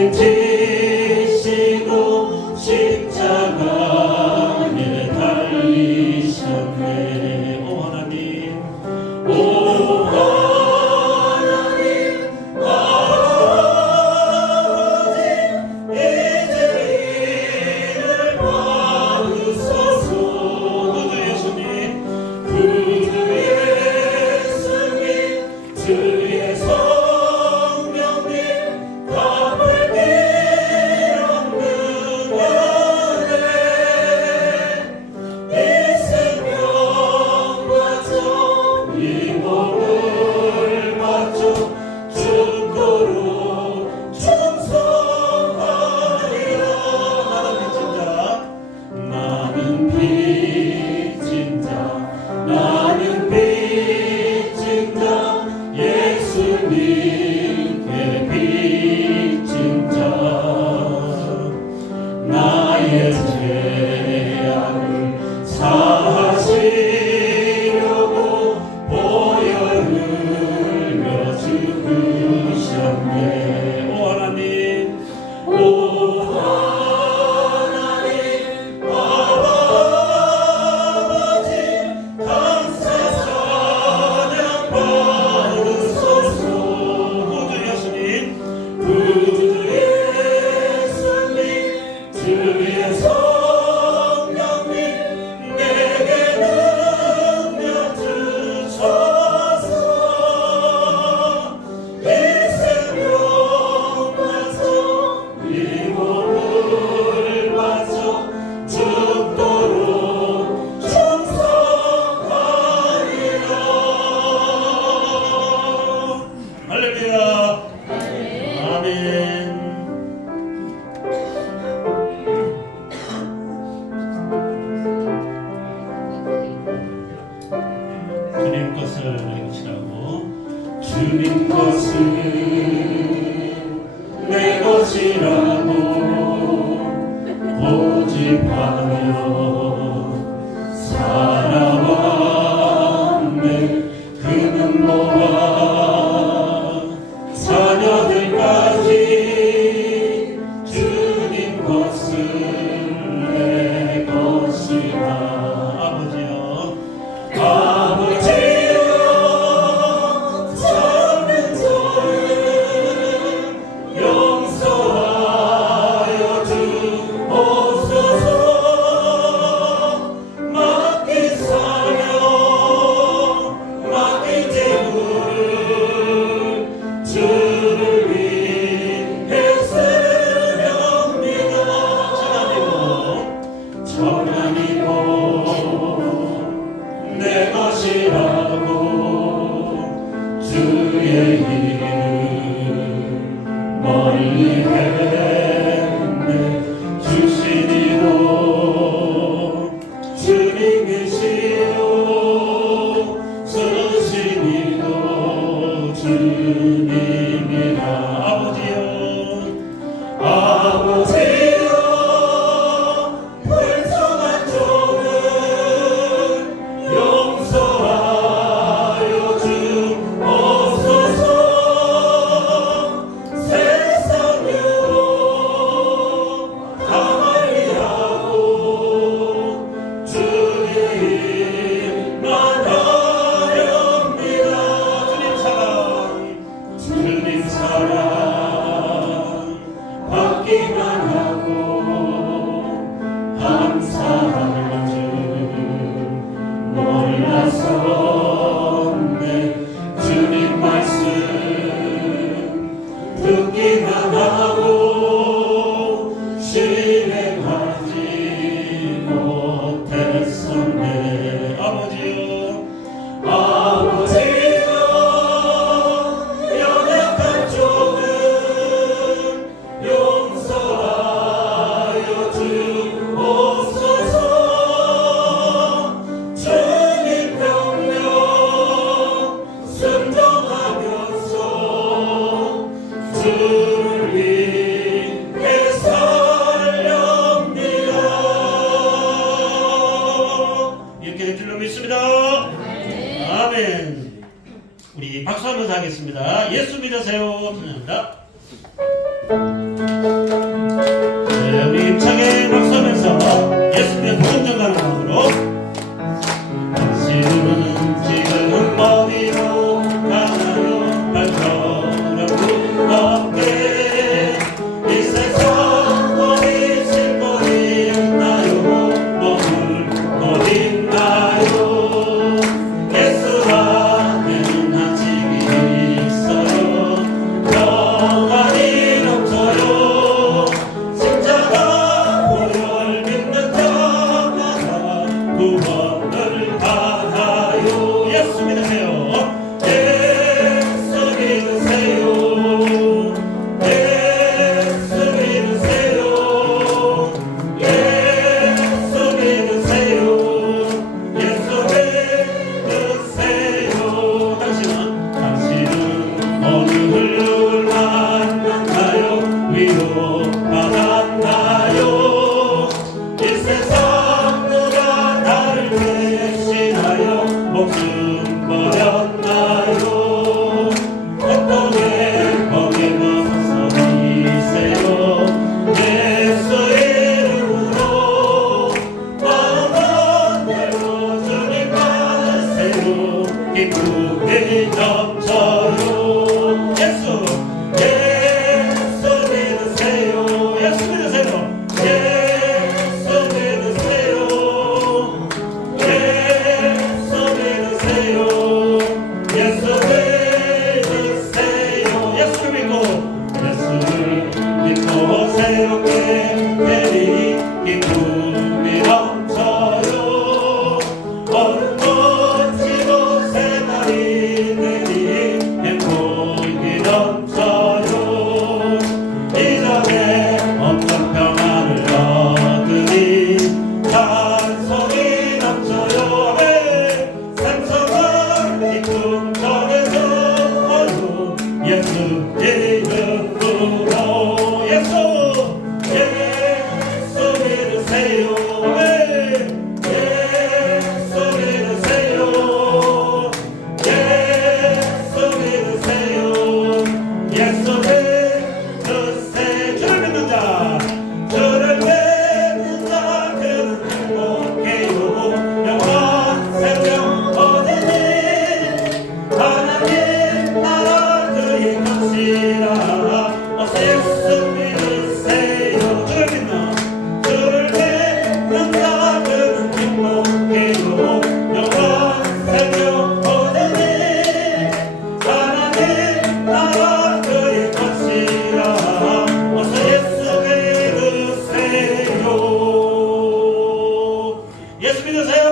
대신 see.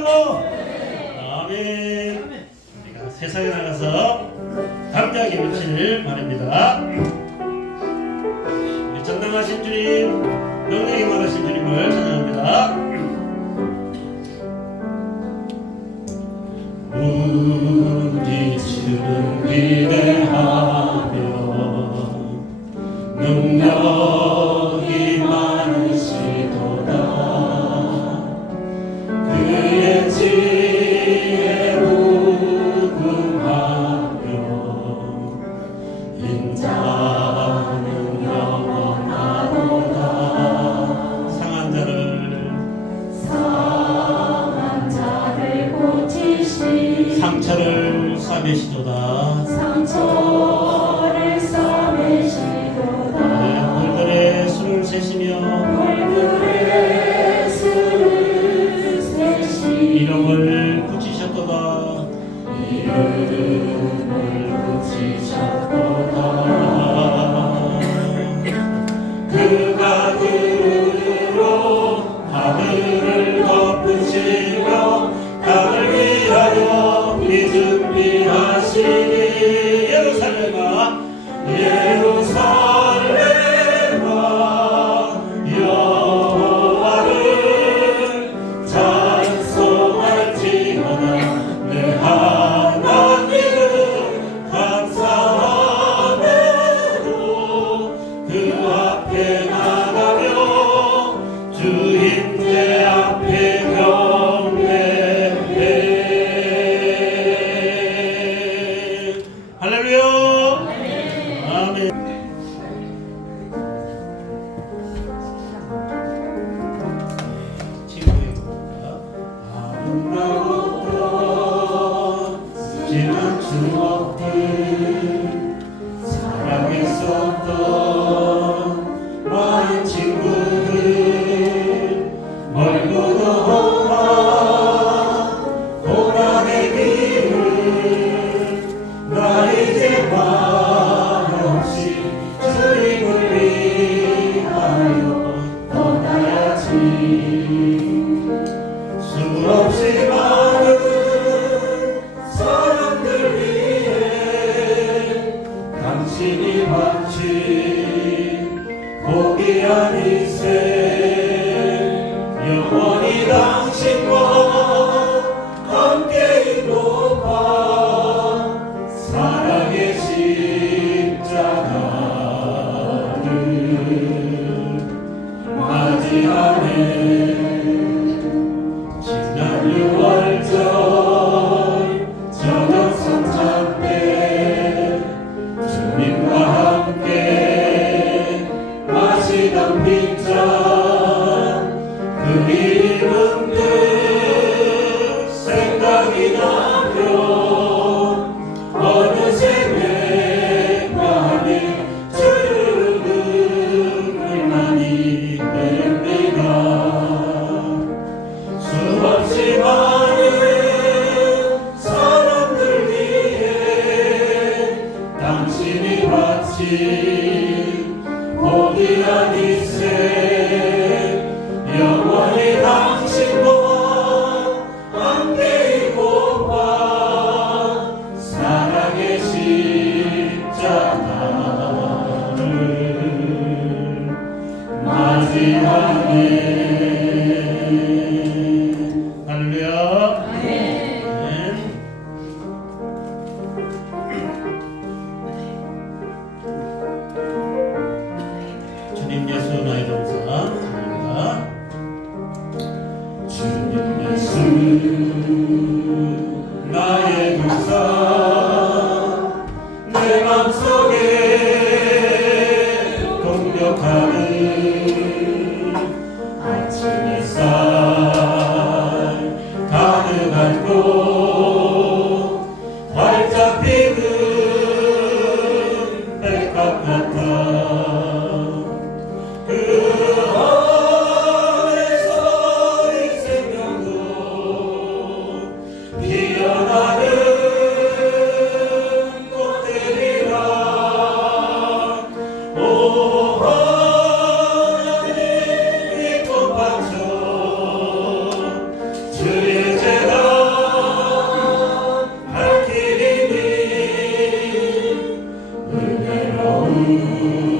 말로 아멘. 우리가 세상에 나가서 담대하게 외치길 바랍니다. 우리 전능하신 주님, 능력이 많으신 주님. べしとだ。the earth You.